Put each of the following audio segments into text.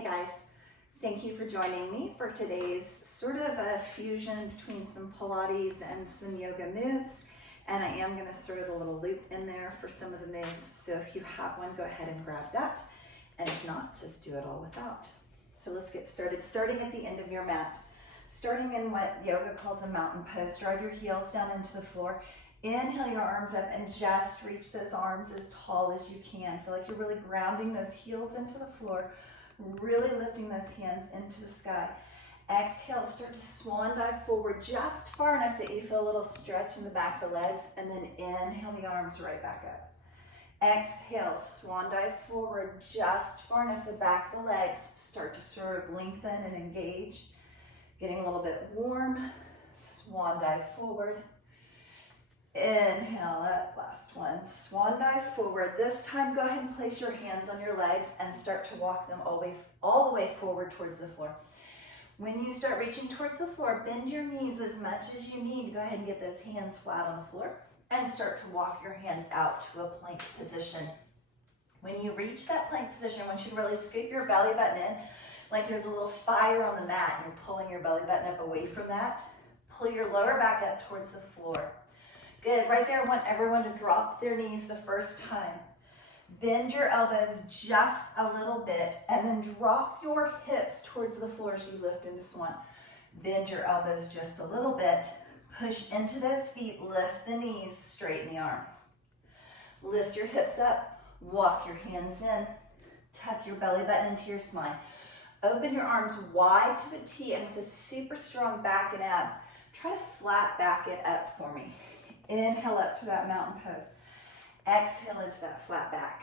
Hey guys, thank you for joining me for today's sort of a fusion between some Pilates and some yoga moves. And I am going to throw the little loop in there for some of the moves. So if you have one, go ahead and grab that. And if not, just do it all without. So let's get started. Starting at the end of your mat. Starting in what yoga calls a mountain pose. Drive your heels down into the floor. Inhale your arms up and just reach those arms as tall as you can. Feel like you're really grounding those heels into the floor. Really lifting those hands into the sky. Exhale, start to swan dive forward just far enough that you feel a little stretch in the back of the legs, and then inhale the arms right back up. Exhale, swan dive forward just far enough the back of the legs start to sort of lengthen and engage. Getting a little bit warm, swan dive forward. Inhale up, last one, swan dive forward. This time go ahead and place your hands on your legs and start to walk them all the way forward towards the floor. When you start reaching towards the floor, bend your knees as much as you need. Go ahead and get those hands flat on the floor and start to walk your hands out to a plank position. When you reach that plank position, I want you to really scoop your belly button in like there's a little fire on the mat and you're pulling your belly button up away from that. Pull your lower back up towards the floor. Good, right there I want everyone to drop their knees the first time. Bend your elbows just a little bit and then drop your hips towards the floor as you lift into swan. Bend your elbows just a little bit. Push into those feet, lift the knees, straighten the arms. Lift your hips up, walk your hands in, tuck your belly button into your spine. Open your arms wide to a T and with a super strong back and abs, try to flat back it up for me. Inhale up to that mountain pose. Exhale into that flat back.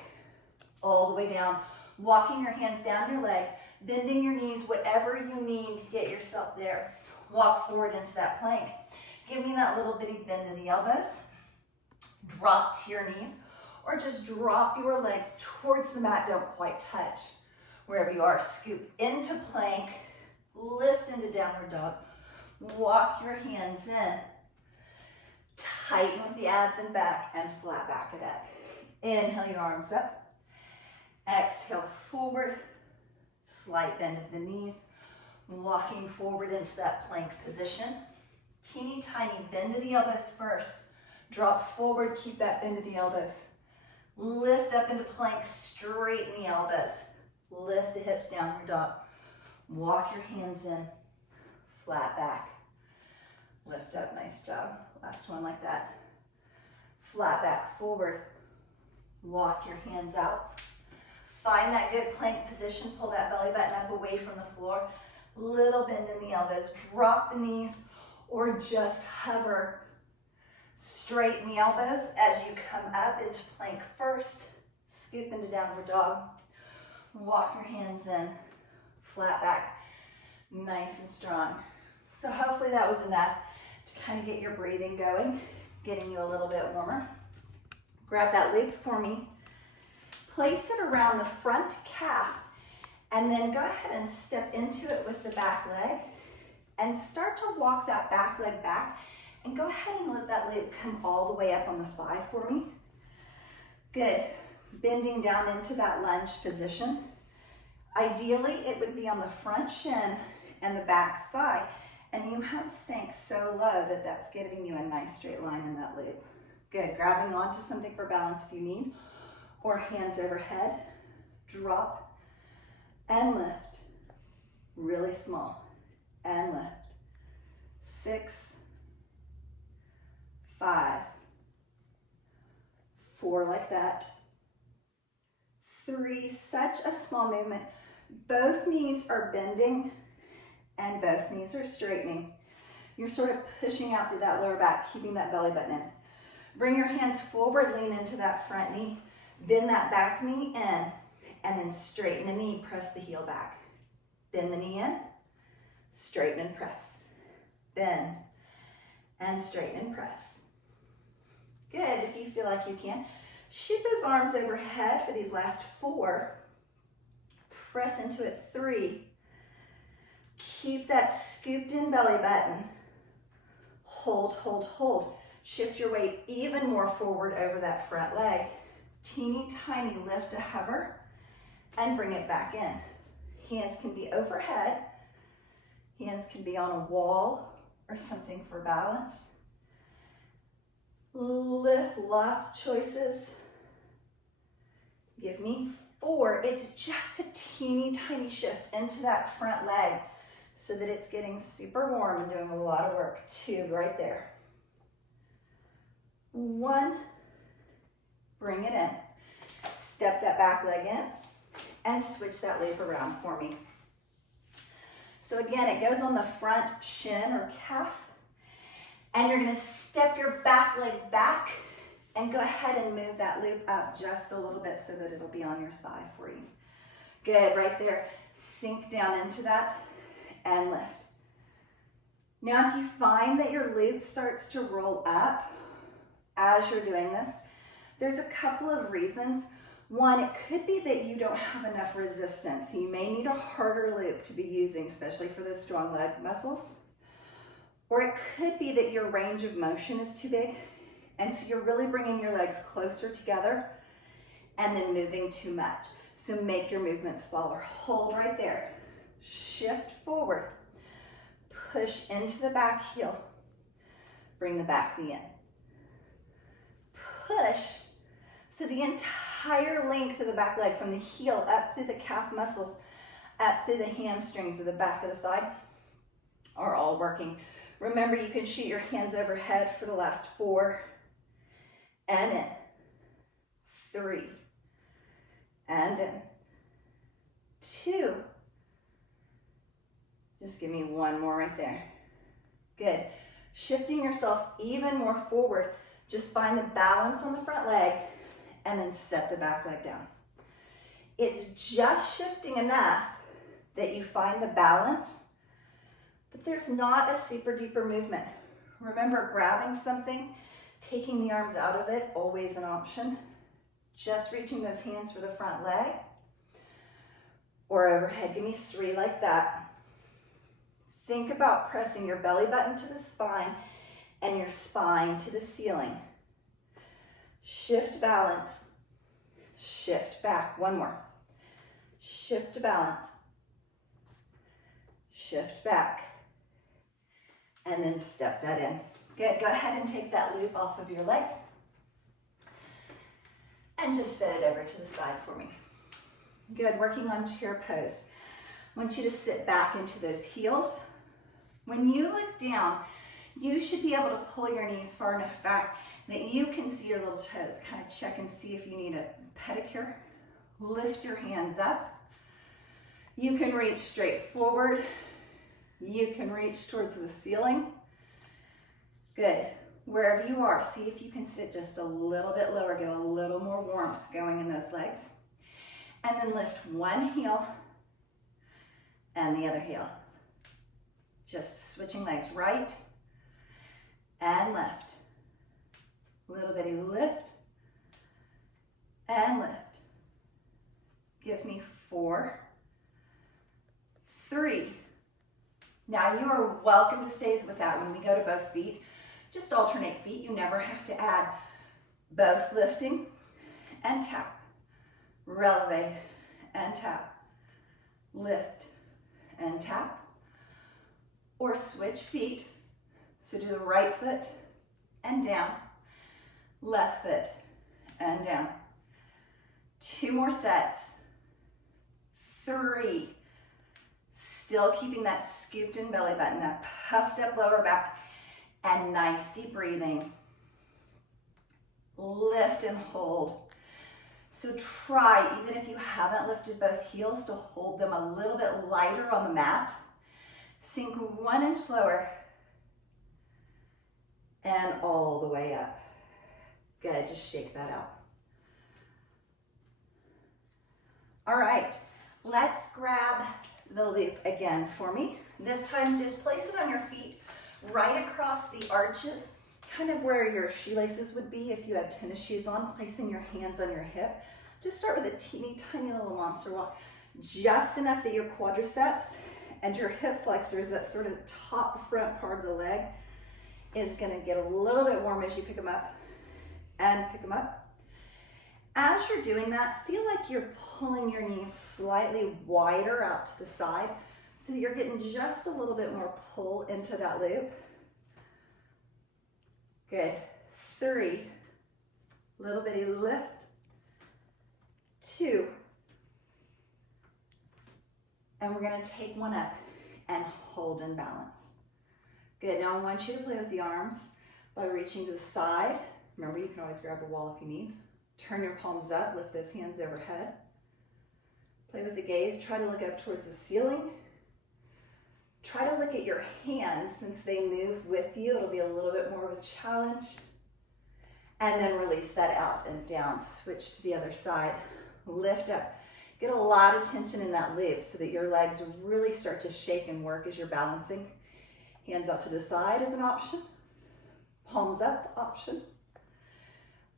All the way down. Walking your hands down your legs, bending your knees, whatever you need to get yourself there. Walk forward into that plank. Give me that little bitty bend in the elbows. Drop to your knees, or just drop your legs towards the mat. Don't quite touch. Wherever you are, scoop into plank, lift into downward dog. Walk your hands in. Tighten with the abs and back and flat back it up. Inhale your arms up. Exhale forward. Slight bend of the knees. Walking forward into that plank position. Teeny tiny bend of the elbows first. Drop forward, keep that bend of the elbows. Lift up into plank, straighten the elbows. Lift the hips, downward dog. Walk your hands in. Flat back. Lift up, nice job. Last one like that. Flat back forward. Walk your hands out. Find that good plank position. Pull that belly button up away from the floor. Little bend in the elbows. Drop the knees or just hover. Straighten the elbows as you come up into plank first. Scoop into downward dog. Walk your hands in. Flat back. Nice and strong. So hopefully that was enough to kind of get your breathing going, getting you a little bit warmer. Grab that loop for me. Place it around the front calf and then go ahead and step into it with the back leg and start to walk that back leg back and go ahead and let that loop come all the way up on the thigh for me. Good. Bending down into that lunge position. Ideally, it would be on the front shin and the back thigh. And you have sank so low that that's giving you a nice straight line in that loop. Good, grabbing onto something for balance if you need, or hands overhead, drop and lift. Really small, and lift. 6, 5, 4 like that. 3, such a small movement. Both knees are bending and both knees are straightening. You're sort of pushing out through that lower back, keeping that belly button in. Bring your hands forward, lean into that front knee, bend that back knee in, and then straighten the knee, press the heel back. Bend the knee in, straighten and press. Bend and straighten and press. Good, if you feel like you can. Shoot those arms overhead for these last 4. Press into it, 3. Keep that scooped in belly button. Hold, hold, hold. Shift your weight even more forward over that front leg. Teeny tiny lift to hover and bring it back in. Hands can be overhead. Hands can be on a wall or something for balance. Lift, lots of choices. Give me 4. It's just a teeny tiny shift into that front leg so that it's getting super warm and doing a lot of work. 2, right there. 1, bring it in. Step that back leg in and switch that loop around for me. So again, it goes on the front shin or calf, and you're gonna step your back leg back and go ahead and move that loop up just a little bit so that it'll be on your thigh for you. Good, right there. Sink down into that and lift. Now, if you find that your loop starts to roll up as you're doing this, there's a couple of reasons. One, it could be that you don't have enough resistance. So you may need a harder loop to be using, especially for the strong leg muscles. Or it could be that your range of motion is too big, and so you're really bringing your legs closer together and then moving too much. So make your movement smaller. Hold right there. Shift forward. Push into the back heel. Bring the back knee in. Push. So the entire length of the back leg, from the heel up through the calf muscles, up through the hamstrings or the back of the thigh, are all working. Remember, you can shoot your hands overhead for the last 4, and in, 3, and in, 2. Just give me 1 more right there. Good. Shifting yourself even more forward. Just find the balance on the front leg and then set the back leg down. It's just shifting enough that you find the balance, but there's not a super deeper movement. Remember, grabbing something, taking the arms out of it, always an option. Just reaching those hands for the front leg or overhead. Give me 3 like that. Think about pressing your belly button to the spine and your spine to the ceiling. Shift balance, shift back. 1 more. Shift to balance, shift back, and then step that in. Good, go ahead and take that loop off of your legs and just set it over to the side for me. Good, working on chair pose. I want you to sit back into those heels. When you look down, you should be able to pull your knees far enough back that you can see your little toes. Kind of check and see if you need a pedicure. Lift your hands up. You can reach straight forward. You can reach towards the ceiling. Good. Wherever you are, see if you can sit just a little bit lower, get a little more warmth going in those legs. And then lift one heel and the other heel. Just switching legs, right and left. Little bitty lift and lift. Give me 4, 3. Now you are welcome to stay with that when we go to both feet. Just alternate feet. You never have to add both lifting and tap. Releve and tap. Lift and tap. Or switch feet. So do the right foot and down. Left foot and down. 2 more sets. 3. Still keeping that scooped in belly button, that puffed up lower back, and nice deep breathing. Lift and hold. So try, even if you haven't lifted both heels, to hold them a little bit lighter on the mat. Sink 1 inch lower and all the way up. Good, just shake that out. All right, let's grab the loop again for me. This time, just place it on your feet right across the arches, kind of where your shoelaces would be if you had tennis shoes on, placing your hands on your hip. Just start with a teeny tiny little monster walk, just enough that your quadriceps and your hip flexors, that sort of top front part of the leg, is gonna get a little bit warm as you pick them up and pick them up. As you're doing that, feel like you're pulling your knees slightly wider out to the side so that you're getting just a little bit more pull into that loop. Good. 3, little bitty lift. 2, and we're going to take one up and hold in balance. Good. Now I want you to play with the arms by reaching to the side. Remember, you can always grab a wall if you need. Turn your palms up, lift those hands overhead. Play with the gaze. Try to look up towards the ceiling. Try to look at your hands since they move with you. It'll be a little bit more of a challenge. And then release that out and down. Switch to the other side. Lift up. Get a lot of tension in that loop so that your legs really start to shake and work as you're balancing. Hands out to the side is an option. Palms up, option.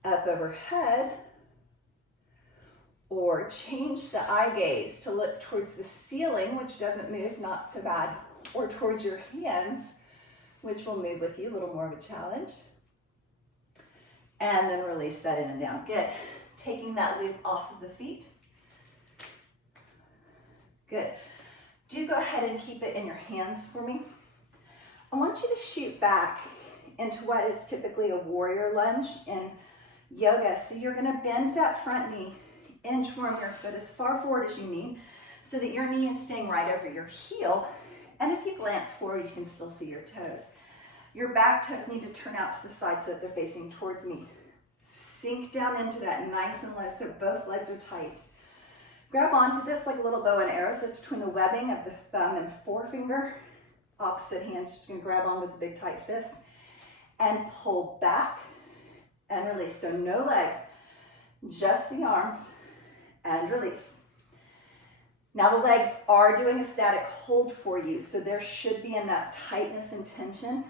Up overhead. Or change the eye gaze to look towards the ceiling, which doesn't move, not so bad. Or towards your hands, which will move with you, a little more of a challenge. And then release that in and down. Good. Taking that loop off of the feet. Good. Do go ahead and keep it in your hands for me. I want you to shoot back into what is typically a warrior lunge in yoga. So you're going to bend that front knee, inchworm your foot as far forward as you need so that your knee is staying right over your heel. And if you glance forward, you can still see your toes. Your back toes need to turn out to the side so that they're facing towards me. Sink down into that nice and low so both legs are tight. Grab onto this like a little bow and arrow, so it's between the webbing of the thumb and forefinger. Opposite hand's just gonna grab on with the big tight fist and pull back and release. So no legs, just the arms and release. Now the legs are doing a static hold for you, so there should be enough tightness and tension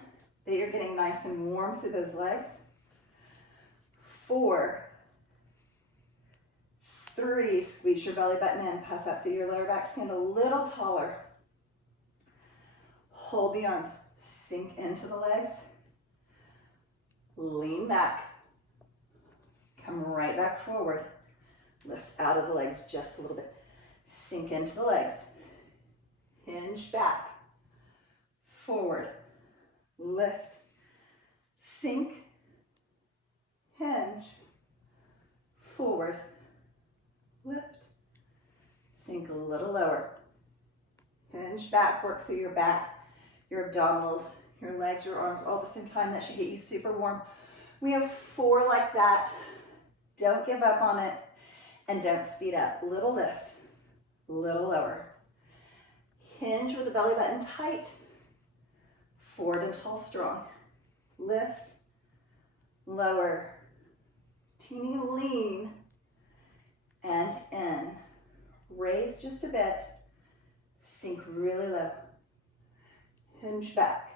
that you're getting nice and warm through those legs. 4, 3, squeeze your belly button in, puff up through your lower back, stand a little taller. Hold the arms, sink into the legs, lean back, come right back forward, lift out of the legs just a little bit, sink into the legs, hinge back, forward, lift, sink, hinge, forward, lift, sink a little lower, hinge back, work through your back, your abdominals, your legs, your arms, all at the same time. That should get you super warm. We have 4 like that. Don't give up on it and don't speed up. Little lift, little lower. Hinge with the belly button tight, forward and tall, strong. Lift, lower, teeny lean, and in. Raise just a bit, sink really low. Hinge back.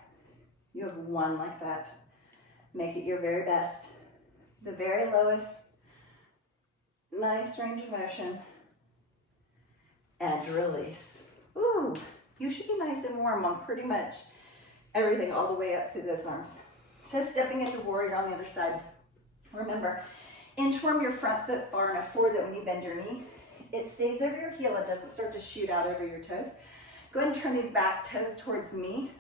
You have 1 like that. Make it your very best. The very lowest, nice range of motion. And release. Ooh, you should be nice and warm on pretty much everything all the way up through those arms. So stepping into warrior on the other side. Remember, inchworm your front foot far enough forward that when you bend your knee, it stays over your heel. It doesn't start to shoot out over your toes. Go ahead and turn these back toes towards me.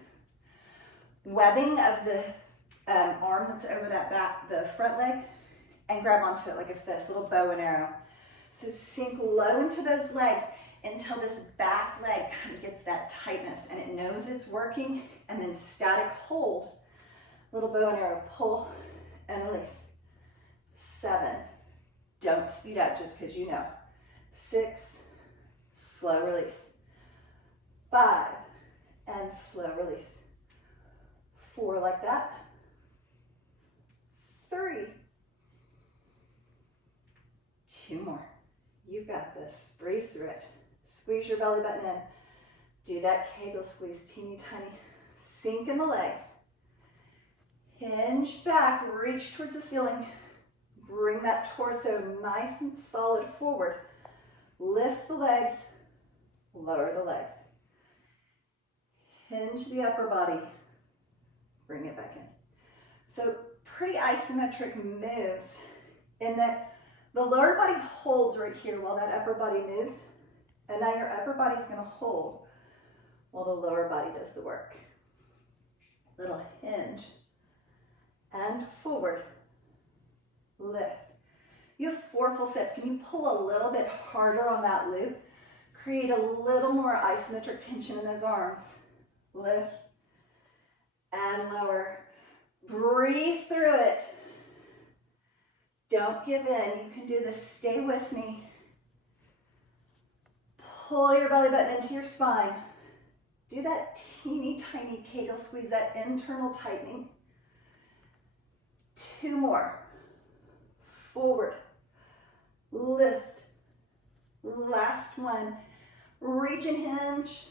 Webbing of the arm that's over that back, the front leg, and grab onto it like a fist, little bow and arrow. So sink low into those legs until this back leg kind of gets that tightness and it knows it's working, and then static hold. Little bow and arrow, pull and release. 7, don't speed up just because you know. 6, slow release. 5, and slow release. 4 like that. 3. 2 more. You've got this. Breathe through it. Squeeze your belly button in. Do that Kegel squeeze, teeny tiny. Sink in the legs. Hinge back, reach towards the ceiling. Bring that torso nice and solid forward. Lift the legs, lower the legs. Hinge the upper body, bring it back in. So pretty isometric moves in that The lower body holds right here while that upper body moves. And now your upper body's gonna hold while the lower body does the work. Little hinge and forward, lift. You have 4 full sets. Can you pull a little bit harder on that loop? Create a little more isometric tension in those arms. Lift and lower. Breathe through it. Don't give in. You can do this. Stay with me. Pull your belly button into your spine. Do that teeny tiny Kegel squeeze, that internal tightening. 2 more. Forward. Lift. Last one. Reach and hinge.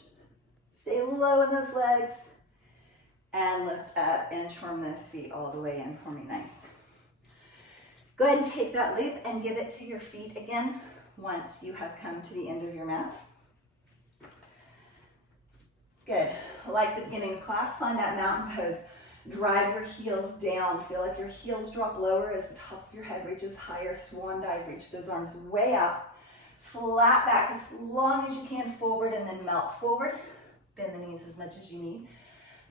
Stay low in those legs. And lift up. Inchworm those feet all the way in for me. Nice. Go ahead and take that loop and give it to your feet again once you have come to the end of your mat. Good. Like the beginning of class, find that mountain pose. Drive your heels down. Feel like your heels drop lower as the top of your head reaches higher. Swan dive. Reach those arms way out. Flat back as long as you can forward and then melt forward. Bend the knees as much as you need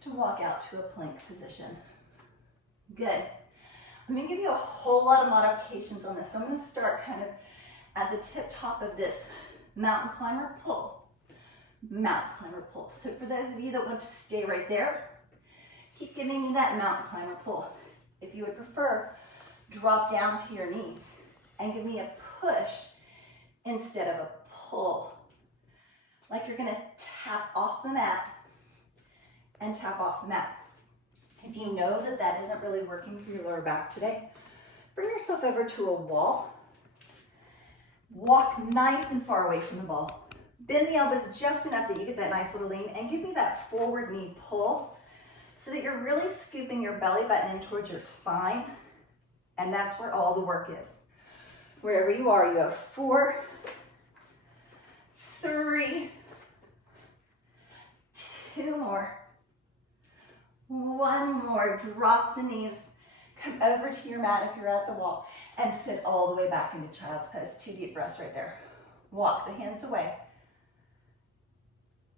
to walk out to a plank position. Good. I'm going to give you a whole lot of modifications on this. So I'm going to start kind of at the tip top of this mountain climber pull. Mountain climber pull. So for those of you that want to stay right there, keep giving me that mountain climber pull. If you would prefer, drop down to your knees and give me a push instead of a pull. Like you're going to tap off the mat and tap off the mat. If you know that that isn't really working for your lower back today, bring yourself over to a wall. Walk nice and far away from the ball. Bend the elbows just enough that you get that nice little lean, and give me that forward knee pull so that you're really scooping your belly button in towards your spine, and that's where all the work is. Wherever you are, you have 4, 3, 2 more. 1 more. Drop the knees. Come over to your mat if you're at the wall and sit all the way back into child's pose. 2 deep breaths right there. Walk the hands away.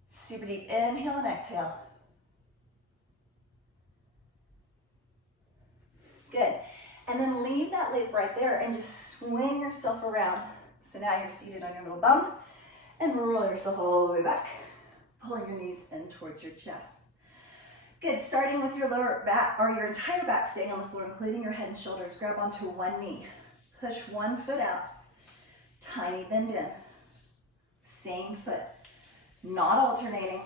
Super deep. Inhale and exhale. Good. And then leave that loop right there and just swing yourself around. So now you're seated on your little bum and roll yourself all the way back. Pulling your knees in towards your chest. Good, starting with your lower back, or your entire back staying on the floor, including your head and shoulders. Grab onto one knee. Push one foot out. Tiny bend in. Same foot. Not alternating,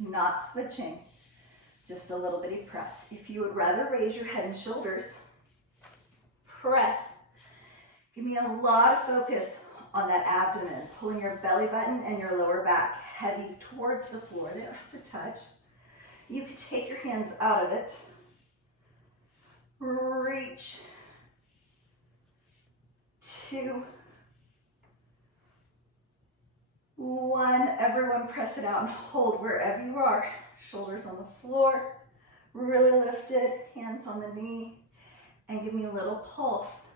not switching. Just a little bitty press. If you would rather raise your head and shoulders, press. Give me a lot of focus on that abdomen, pulling your belly button and your lower back heavy towards the floor. They don't have to touch. You can take your hands out of it. Reach. 2, 1. Everyone press it out and hold wherever you are. Shoulders on the floor. Really lifted. Hands on the knee. And give me a little pulse.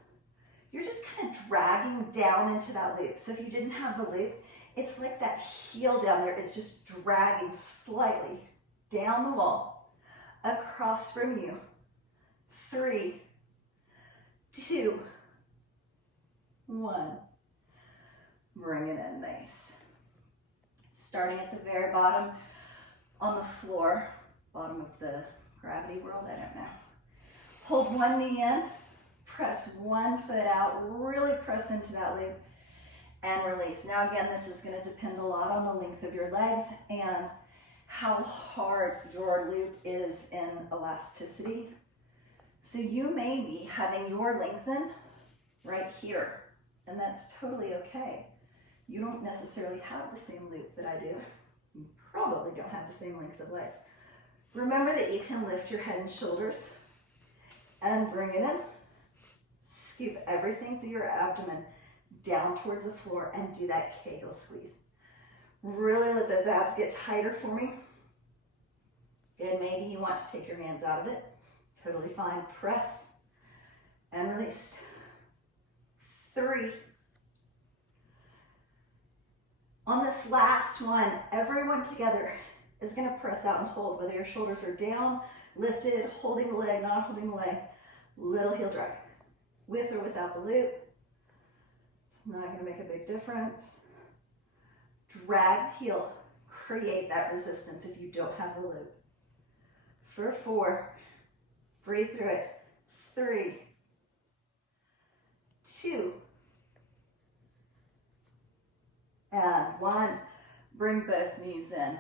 You're just kind of dragging down into that loop. So if you didn't have the loop, it's like that heel down there is just dragging slightly down the wall, across from you. 3, 2, 1. Bring it in, nice. Starting at the very bottom on the floor, bottom of the gravity world, I don't know. Hold one knee in, press one foot out, really press into that loop, and release. Now again, this is going to depend a lot on the length of your legs and how hard your loop is in elasticity. So you may be having your lengthen right here, and that's totally okay. You don't necessarily have the same loop that I do. You probably don't have the same length of legs. Remember that you can lift your head and shoulders and bring it in. Scoop everything through your abdomen down towards the floor and do that Kegel squeeze. Really let those abs get tighter for me. And maybe you want to take your hands out of it. Totally fine. Press and release. 3. On this last one, everyone together is going to press out and hold, whether your shoulders are down, lifted, holding the leg, not holding the leg. Little heel drag, with or without the loop. It's not going to make a big difference. Drag the heel, create that resistance if you don't have the loop. For 4, breathe through it. 3, 2, and 1. Bring both knees in.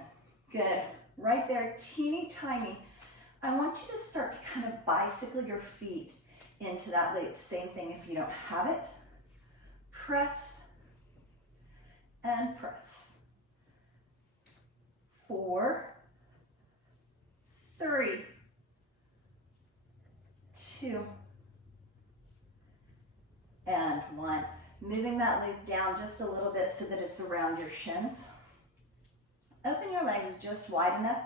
Good. Right there, teeny tiny. I want you to start to kind of bicycle your feet into that loop. Same thing if you don't have it. Press and press. 4, 3, 2, and 1. Moving that loop down just a little bit so that it's around your shins. Open your legs just wide enough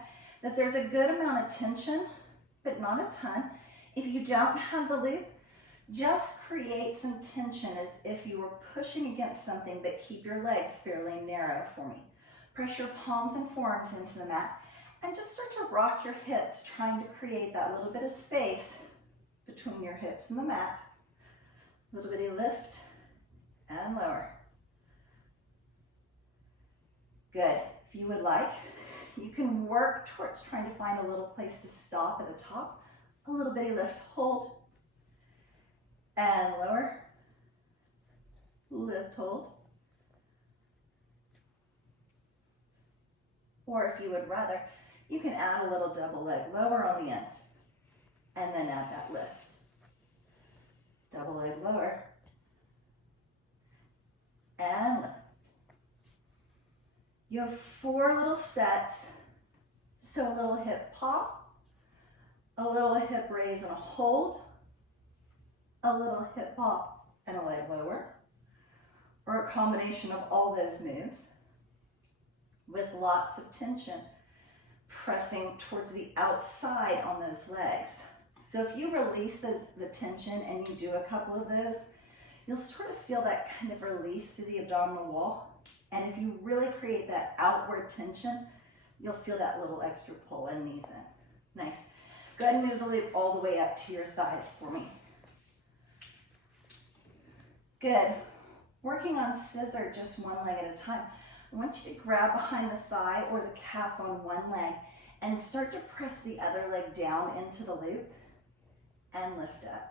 that there's a good amount of tension, but not a ton. If you don't have the loop, just create some tension as if you were pushing against something, but keep your legs fairly narrow for me. Press your palms and forearms into the mat and just start to rock your hips, trying to create that little bit of space between your hips and the mat. Little bitty lift and lower. Good. If you would like, you can work towards trying to find a little place to stop at the top. A little bitty lift, hold, and lower. Lift, hold. Or if you would rather, you can add a little double leg lower on the end, and then add that lift. Double leg lower, and lift. You have 4 little sets, so a little hip pop, a little hip raise and a hold, a little hip pop and a leg lower, or a combination of all those moves with lots of tension, pressing towards the outside on those legs. So if you release the tension and you do a couple of those, you'll sort of feel that kind of release through the abdominal wall. And if you really create that outward tension, you'll feel that little extra pull and knees in. Nice. Go ahead and move the loop all the way up to your thighs for me. Good. Working on scissor just one leg at a time. I want you to grab behind the thigh or the calf on one leg and start to press the other leg down into the loop and lift up.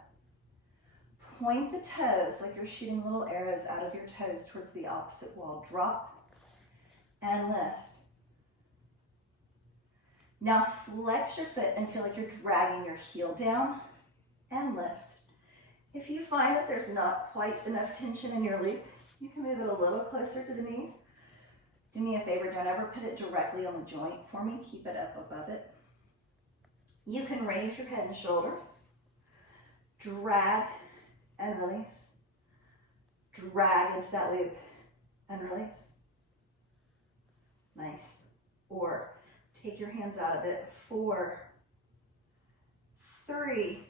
Point the toes like you're shooting little arrows out of your toes towards the opposite wall. Drop and lift. Now flex your foot and feel like you're dragging your heel down and lift. If you find that there's not quite enough tension in your loop, you can move it a little closer to the knees. Do me a favor, don't ever put it directly on the joint for me. Keep it up above it. You can raise your head and shoulders. Drag and release. Drag into that loop and release. Nice. Or take your hands out of it. 4, 3,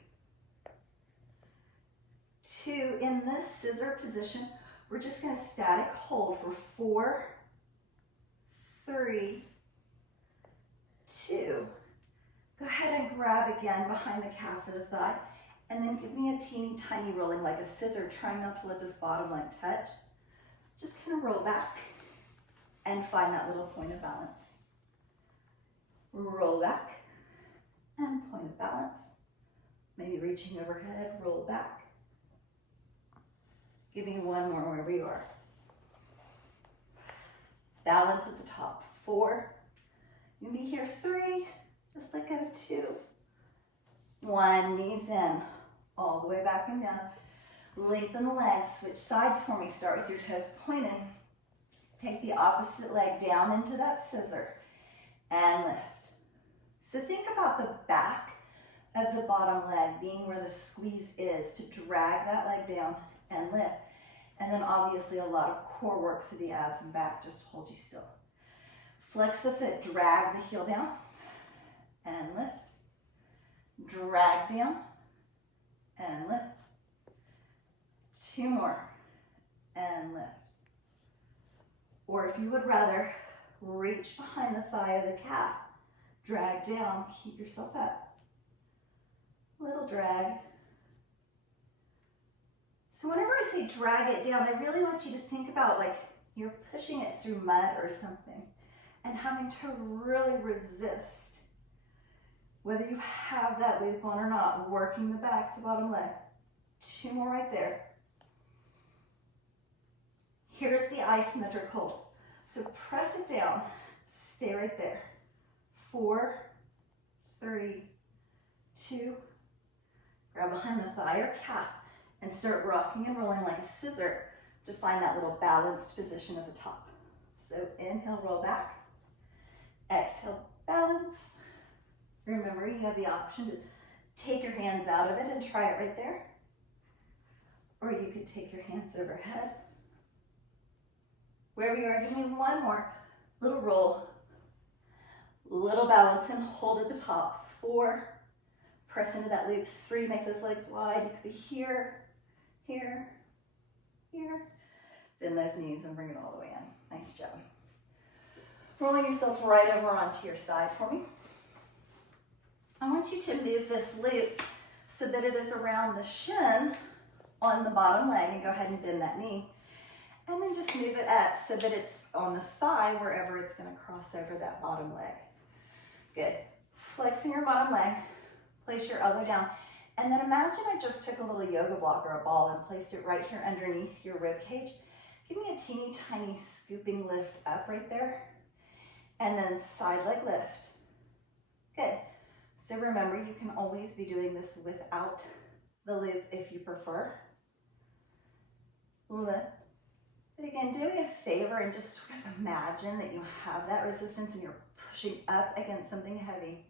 2. In this scissor position, we're just going to static hold for 4, 3, 2. Go ahead and grab again behind the calf of the thigh. And then give me a teeny tiny rolling like a scissor, trying not to let this bottom leg touch. Just kind of roll back and find that little point of balance. Roll back and point of balance. Maybe reaching overhead, roll back. Give me one more wherever you are. Balance at the top. 4. You'll be here. 3. Just let go. 2. 1. Knees in. All the way back and down. Lengthen the legs. Switch sides for me. Start with your toes pointing. Take the opposite leg down into that scissor and lift. So think about the back of the bottom leg being where the squeeze is to drag that leg down and lift. And then obviously a lot of core work through the abs and back just to hold you still. Flex the foot, drag the heel down and lift. Drag down and lift. 2 more. Or if you would rather, reach behind the thigh of the calf, drag down, keep yourself up. Little drag. So whenever I say drag it down, I really want you to think about like you're pushing it through mud or something and having to really resist. Whether you have that loop on or not, working the back, the bottom leg. 2 more right there. Here's the isometric hold. So press it down, stay right there. 4, 3, 2, grab behind the thigh or calf and start rocking and rolling like a scissor to find that little balanced position at the top. So inhale, roll back. Exhale, balance. Remember, you have the option to take your hands out of it and try it right there. Or you could take your hands overhead. Where we are, give me one more little roll, little balance and hold at the top. 4, press into that loop. 3, make those legs wide. You could be here, here, here. Bend those knees and bring it all the way in. Nice job. Rolling yourself right over onto your side for me. I want you to move this loop so that it is around the shin on the bottom leg, and go ahead and bend that knee. And then just move it up so that it's on the thigh wherever it's going to cross over that bottom leg. Good. Flexing your bottom leg, place your elbow down, and then imagine I just took a little yoga block or a ball and placed it right here underneath your rib cage. Give me a teeny tiny scooping lift up right there, and then side leg lift. Good. So remember, you can always be doing this without the loop if you prefer. Lift. But again, do me a favor and just sort of imagine that you have that resistance and you're pushing up against something heavy.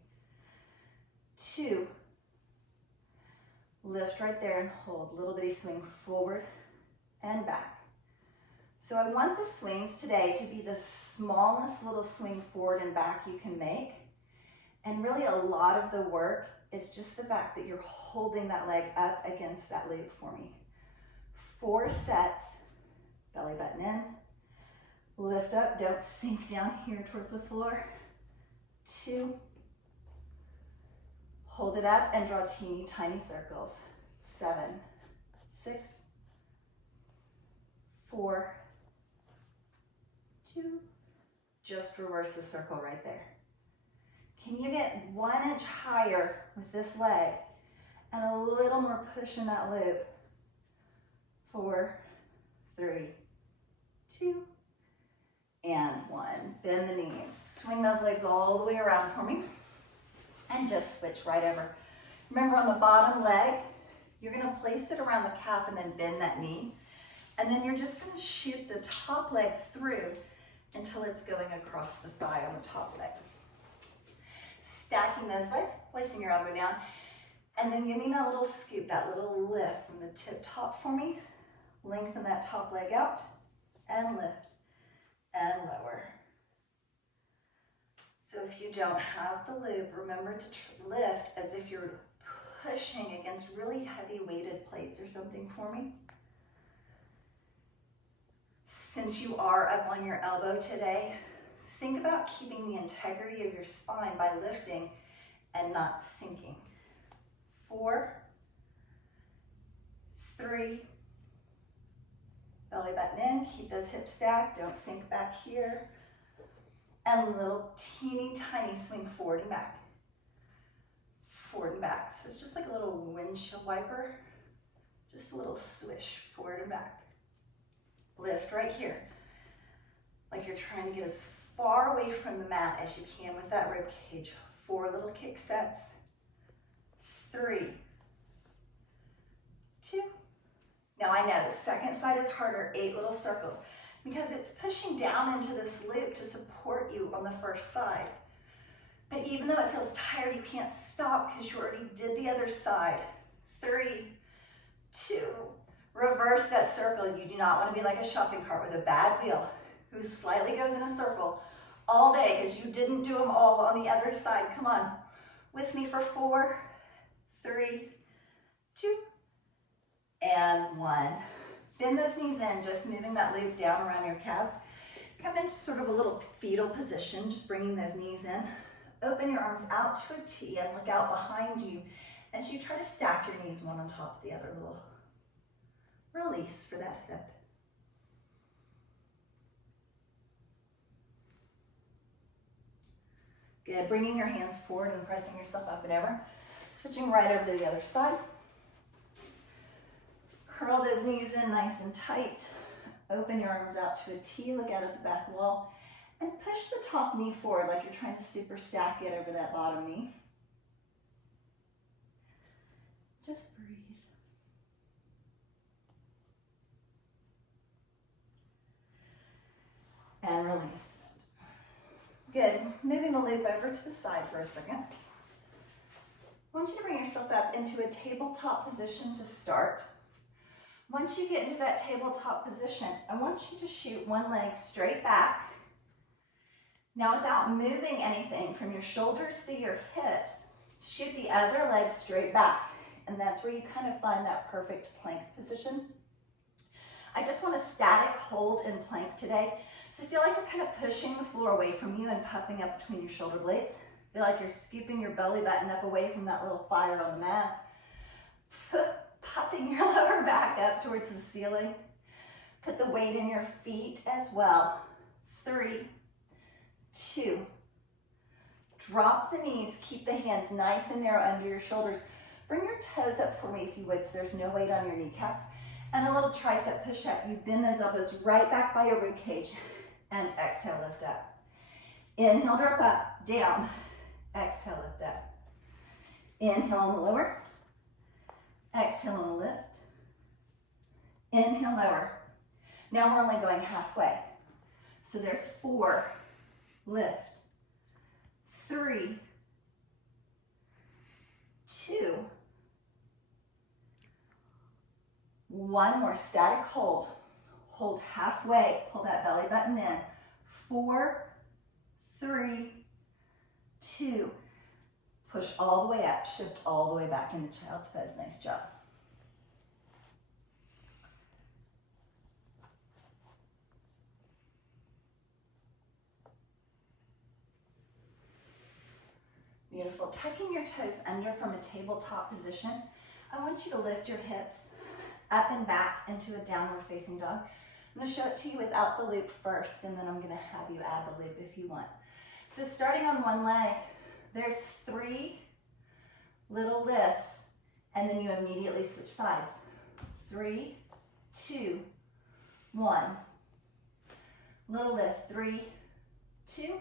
2. Lift right there and hold. Little bitty swing forward and back. So I want the swings today to be the smallest little swing forward and back you can make. And really a lot of the work is just the fact that you're holding that leg up against that loop for me. 4 sets. Belly button in, lift up, don't sink down here towards the floor. 2, hold it up and draw teeny tiny circles. 7, 6, 4, 2, just reverse the circle right there. Can you get 1 inch higher with this leg and a little more push in that loop? 4, 3, 2, and 1. Bend the knees. Swing those legs all the way around for me. And just switch right over. Remember, on the bottom leg, you're going to place it around the calf and then bend that knee. And then you're just going to shoot the top leg through until it's going across the thigh on the top leg. Stacking those legs, placing your elbow down, and then give me that little scoop, that little lift from the tip top for me. Lengthen that top leg out and lift and lower. So if you don't have the loop, remember to lift as if you're pushing against really heavy weighted plates or something for me. Since you are up on your elbow today, think about keeping the integrity of your spine by lifting and not sinking. 4, 3, belly button in, keep those hips stacked, don't sink back here. And little teeny tiny swing forward and back. Forward and back. So it's just like a little windshield wiper. Just a little swish forward and back. Lift right here. Like you're trying to get as far away from the mat as you can with that rib cage. 4 little kick sets. 3, 2. Now I know the second side is harder, 8 little circles, because it's pushing down into this loop to support you on the first side. But even though it feels tired, you can't stop because you already did the other side. 3, 2, reverse that circle. You do not want to be like a shopping cart with a bad wheel who slightly goes in a circle all day because you didn't do them all on the other side. Come on, with me for 4, 3, 2, and 1. Bend those knees in, just moving that loop down around your calves. Come into sort of a little fetal position, just bringing those knees in. Open your arms out to a T and look out behind you as you try to stack your knees one on top of the other. Little release for that hip. Good, bringing your hands forward and pressing yourself up and over. Switching right over to the other side. Curl those knees in nice and tight. Open your arms out to a T, look out at the back wall, and push the top knee forward like you're trying to super stack it over that bottom knee. Just breathe. And release it. Good. Moving the loop over to the side for a second. I want you to bring yourself up into a tabletop position to start. Once you get into that tabletop position, I want you to shoot one leg straight back. Now, without moving anything from your shoulders to your hips, shoot the other leg straight back. And that's where you kind of find that perfect plank position. I just want a static hold in plank today. So feel like you're kind of pushing the floor away from you and puffing up between your shoulder blades. Feel like you're scooping your belly button up away from that little fire on the mat. Puffing your lower back up towards the ceiling. Put the weight in your feet as well. 3, 2. Drop the knees. Keep the hands nice and narrow under your shoulders. Bring your toes up for me if you would, so there's no weight on your kneecaps. And a little tricep push up. You bend those elbows right back by your rib cage. And exhale, lift up. Inhale, drop up, down. Exhale, lift up. Inhale on the lower. Exhale on the lift. Inhale, lower. Now we're only going halfway. So there's 4, lift. 3, 2. 1 more static hold. Hold halfway, pull that belly button in. 4, 3, 2. Push all the way up, shift all the way back into child's pose. Nice job. Beautiful. Tucking your toes under from a tabletop position. I want you to lift your hips up and back into a downward facing dog. I'm going to show it to you without the loop first, and then I'm going to have you add the loop if you want. So starting on one leg, there's 3 little lifts, and then you immediately switch sides. 3, 2, 1. Little lift, 3, 2,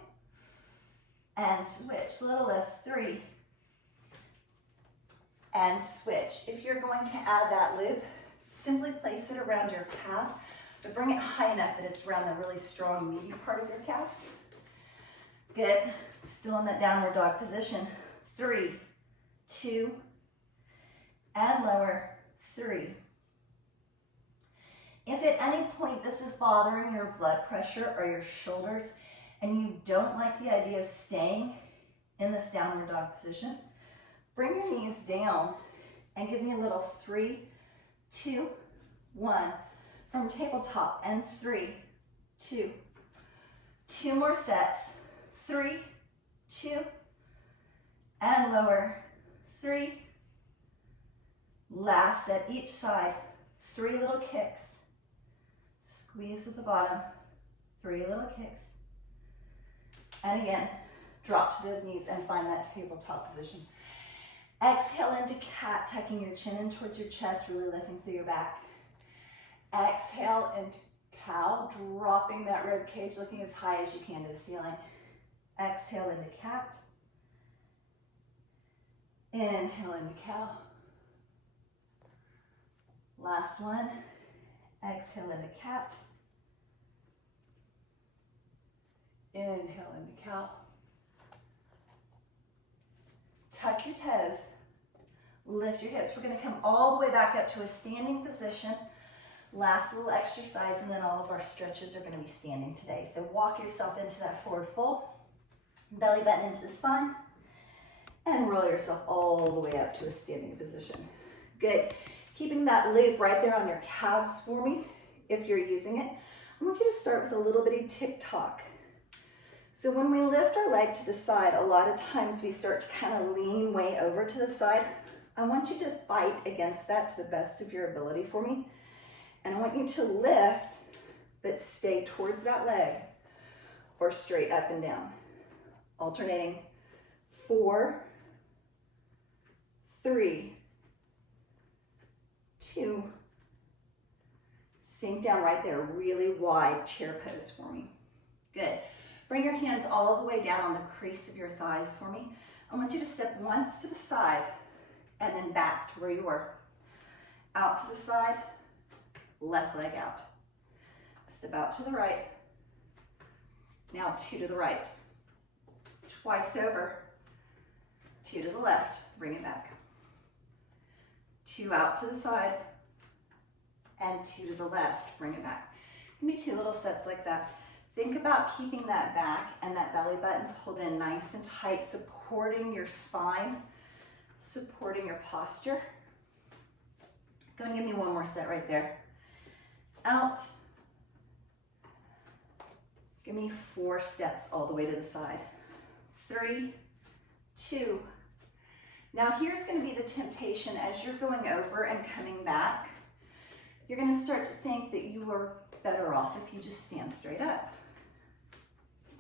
and switch. Little lift, 3, and switch. If you're going to add that loop, simply place it around your calves, but bring it high enough that it's around the really strong meaty part of your calves. Good. Still in that downward dog position. 3, 2, and lower. 3. If at any point this is bothering your blood pressure or your shoulders and you don't like the idea of staying in this downward dog position, bring your knees down and give me a little 3, 2, 1 from tabletop, and 3, 2. 2 more sets. 3, 2, and lower. 3. Last set each side. 3 little kicks. Squeeze with the bottom. 3 little kicks. And again, drop to those knees and find that tabletop position. Exhale into cat, tucking your chin in towards your chest, really lifting through your back. Exhale into cow, dropping that rib cage, looking as high as you can to the ceiling. Exhale into cat. Inhale into cow. Last one. Exhale into cat. Inhale into cow. Tuck your toes. Lift your hips. We're going to come all the way back up to a standing position. Last little exercise, and then all of our stretches are going to be standing today. So walk yourself into that forward fold. Belly button into the spine. And roll yourself all the way up to a standing position. Good. Keeping that loop right there on your calves for me, if you're using it. I want you to start with a little bitty tick-tock. So when we lift our leg to the side, a lot of times we start to kind of lean way over to the side. I want you to fight against that to the best of your ability for me. And I want you to lift, but stay towards that leg or straight up and down. Alternating 4, 3, 2, sink down right there, really wide chair pose for me. Good. Bring your hands all the way down on the crease of your thighs for me. I want you to step once to the side and then back to where you were. Out to the side, left leg out. Step out to the right. Now 2 to the right. Twice over. 2 to the left, bring it back. 2 out to the side, and 2 to the left, bring it back. Give me 2 little sets like that. Think about keeping that back and that belly button pulled in nice and tight, supporting your spine, supporting your posture. Go and give me 1 more set right there. Out. Give me 4 steps all the way to the side. 3, 2. Now here's going to be the temptation as you're going over and coming back. You're going to start to think that you are better off if you just stand straight up.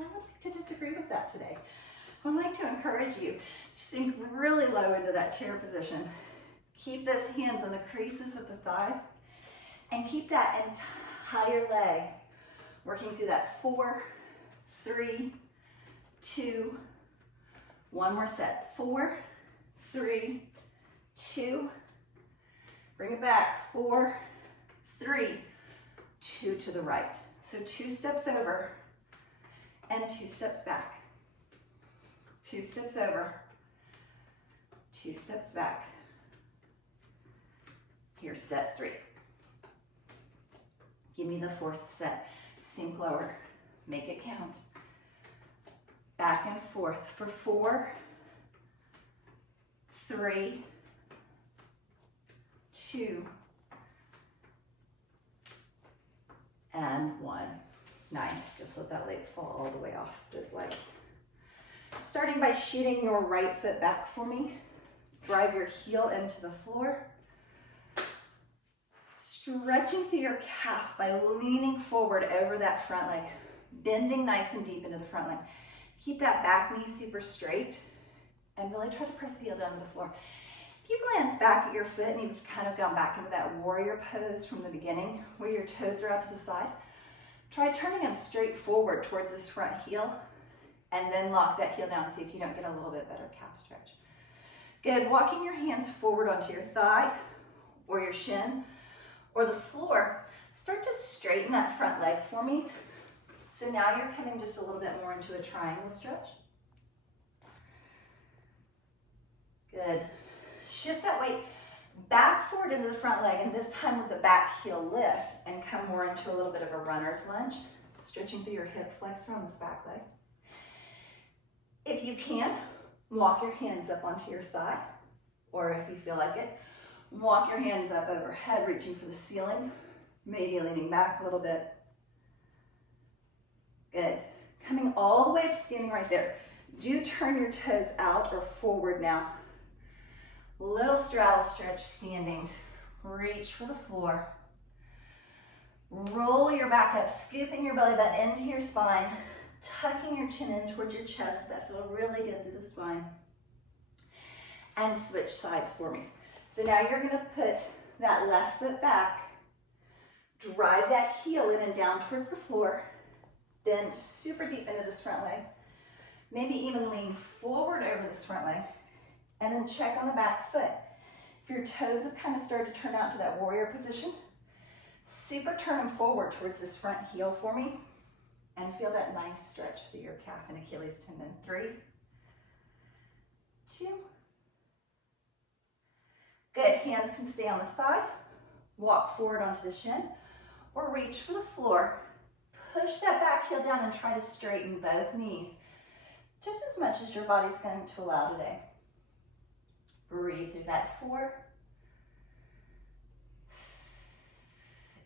I would like to disagree with that today. I would like to encourage you to sink really low into that chair position. Keep those hands on the creases of the thighs and keep that entire leg working through that 4, 3, 2, 1 more set. 4, 3, 2, bring it back. 4, 3, 2 to the right. So 2 steps over and 2 steps back. 2 steps over, 2 steps back. Here's set 3. Give me the 4th set. Sink lower, make it count. Back and forth for 4, 3, 2, and 1. Nice, just let that leg fall all the way off those legs. Starting by shooting your right foot back for me. Drive your heel into the floor. Stretching through your calf by leaning forward over that front leg. Bending nice and deep into the front leg. Keep that back knee super straight. And really try to press the heel down to the floor. If you glance back at your foot and you've kind of gone back into that warrior pose from the beginning, where your toes are out to the side, try turning them straight forward towards this front heel, and then lock that heel down. See if you don't get a little bit better calf stretch. Good, walking your hands forward onto your thigh, or your shin, or the floor. Start to straighten that front leg for me. So now you're coming just a little bit more into a triangle stretch. Good. Shift that weight back forward into the front leg, and this time with the back heel lift, and come more into a little bit of a runner's lunge, stretching through your hip flexor on this back leg. If you can, walk your hands up onto your thigh, or if you feel like it, walk your hands up overhead, reaching for the ceiling, maybe leaning back a little bit. Good. Coming all the way up to standing right there. Do turn your toes out or forward now. Little straddle stretch standing. Reach for the floor. Roll your back up, scooping your belly button into your spine, tucking your chin in towards your chest. That feels really good through the spine. And switch sides for me. So now you're gonna put that left foot back, drive that heel in and down towards the floor, bend super deep into this front leg, maybe even lean forward over this front leg, and then check on the back foot. If your toes have kind of started to turn out to that warrior position, super turn them forward towards this front heel for me, and feel that nice stretch through your calf and Achilles tendon. 3, 2. Good, hands can stay on the thigh, walk forward onto the shin, or reach for the floor. Push that back heel down and try to straighten both knees, just as much as your body's going to allow today. Breathe through that 4,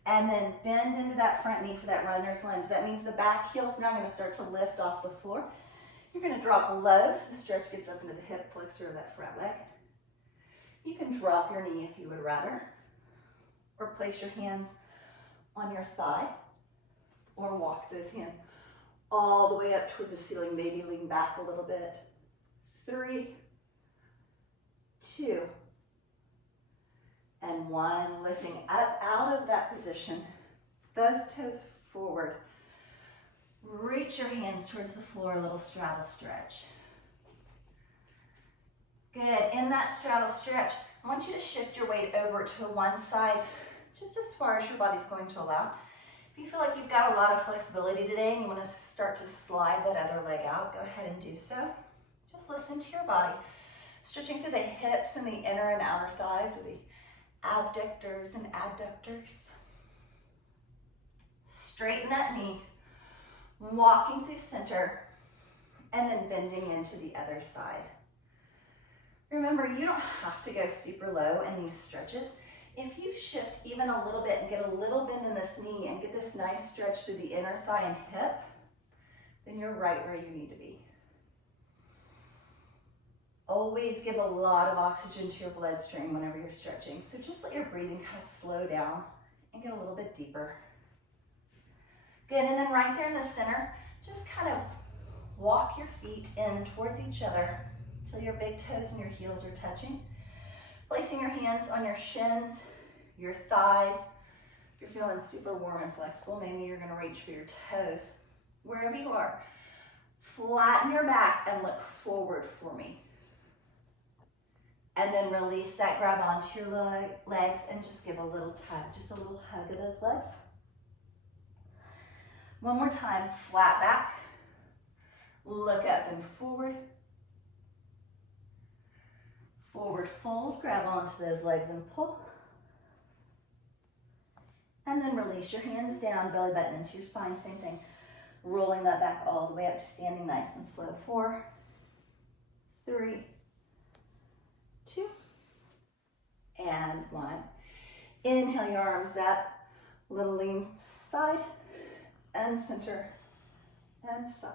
And then bend into that front knee for that runner's lunge. That means the back heel's now gonna start to lift off the floor. You're gonna drop low so the stretch gets up into the hip flexor of that front leg. You can drop your knee if you would rather, or place your hands on your thigh, or walk those hands all the way up towards the ceiling, maybe lean back a little bit. 3, 2, and 1. Lifting up out of that position, both toes forward. Reach your hands towards the floor, a little straddle stretch. Good, in that straddle stretch, I want you to shift your weight over to one side, just as far as your body's going to allow. If you feel like you've got a lot of flexibility today and you want to start to slide that other leg out, go ahead and do so. Just listen to your body. Stretching through the hips and the inner and outer thighs, or the abductors and adductors. Straighten that knee, walking through center, and then bending into the other side. Remember, you don't have to go super low in these stretches. If you shift even a little bit and get a little bend in this knee and get this nice stretch through the inner thigh and hip, then you're right where you need to be. Always give a lot of oxygen to your bloodstream whenever you're stretching. So just let your breathing kind of slow down and get a little bit deeper. Good, and then right there in the center, just kind of walk your feet in towards each other until your big toes and your heels are touching. Placing your hands on your shins, your thighs. If you're feeling super warm and flexible, maybe you're gonna reach for your toes. Wherever you are, flatten your back and look forward for me. And then release that, grab onto your legs and just give a little tug, just a little hug of those legs. One more time, flat back, look up and forward. Forward fold, grab onto those legs and pull. And then release your hands down, belly button into your spine, same thing. Rolling that back all the way up to standing nice and slow. 4, 3, 2, and 1. Inhale your arms up, little lean side and center and side.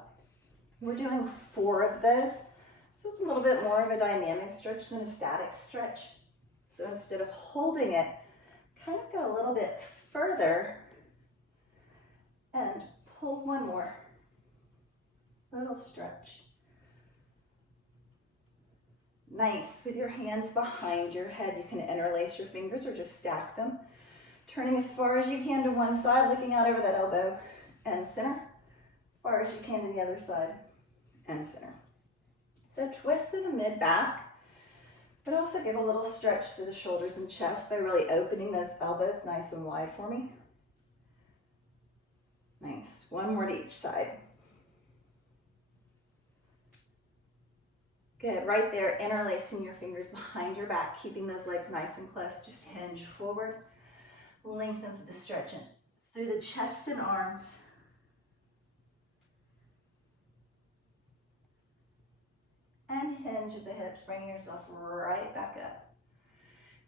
We're doing 4 of those. So it's a little bit more of a dynamic stretch than a static stretch. So instead of holding it, kind of go a little bit further and pull one more little stretch. Nice. With your hands behind your head, you can interlace your fingers or just stack them. Turning as far as you can to one side, looking out over that elbow and center. As far as you can to the other side and center. So twist to the mid-back, but also give a little stretch to the shoulders and chest by really opening those elbows nice and wide for me. Nice. 1 more to each side. Good. Right there, interlacing your fingers behind your back, keeping those legs nice and close. Just hinge forward. Lengthen the stretch in through the chest and arms. And hinge at the hips, bringing yourself right back up.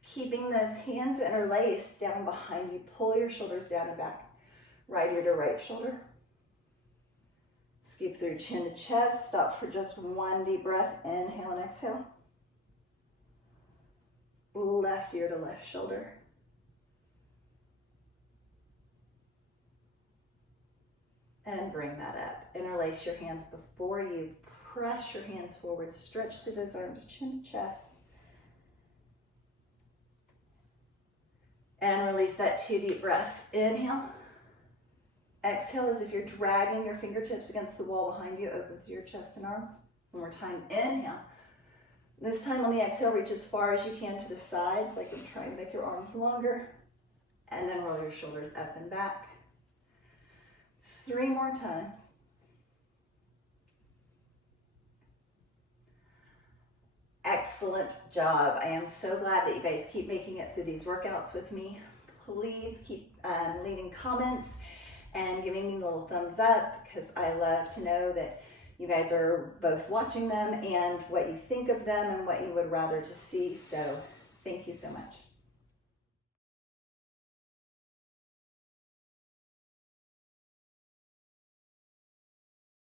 Keeping those hands interlaced down behind you. Pull your shoulders down and back. Right ear to right shoulder. Scoop through chin to chest. Stop for just 1 deep breath. Inhale and exhale. Left ear to left shoulder. And bring that up. Interlace your hands before you. Press your hands forward, stretch through those arms, chin to chest. And release that 2 deep breaths. Inhale. Exhale as if you're dragging your fingertips against the wall behind you, open through your chest and arms. One more time, inhale. This time on the exhale, reach as far as you can to the sides, like you're trying to make your arms longer. And then roll your shoulders up and back. 3 more times. Excellent job. I am so glad that you guys keep making it through these workouts with me. Please keep leaving comments and giving me a little thumbs up, because I love to know that you guys are both watching them and what you think of them and what you would rather to see. So thank you so much.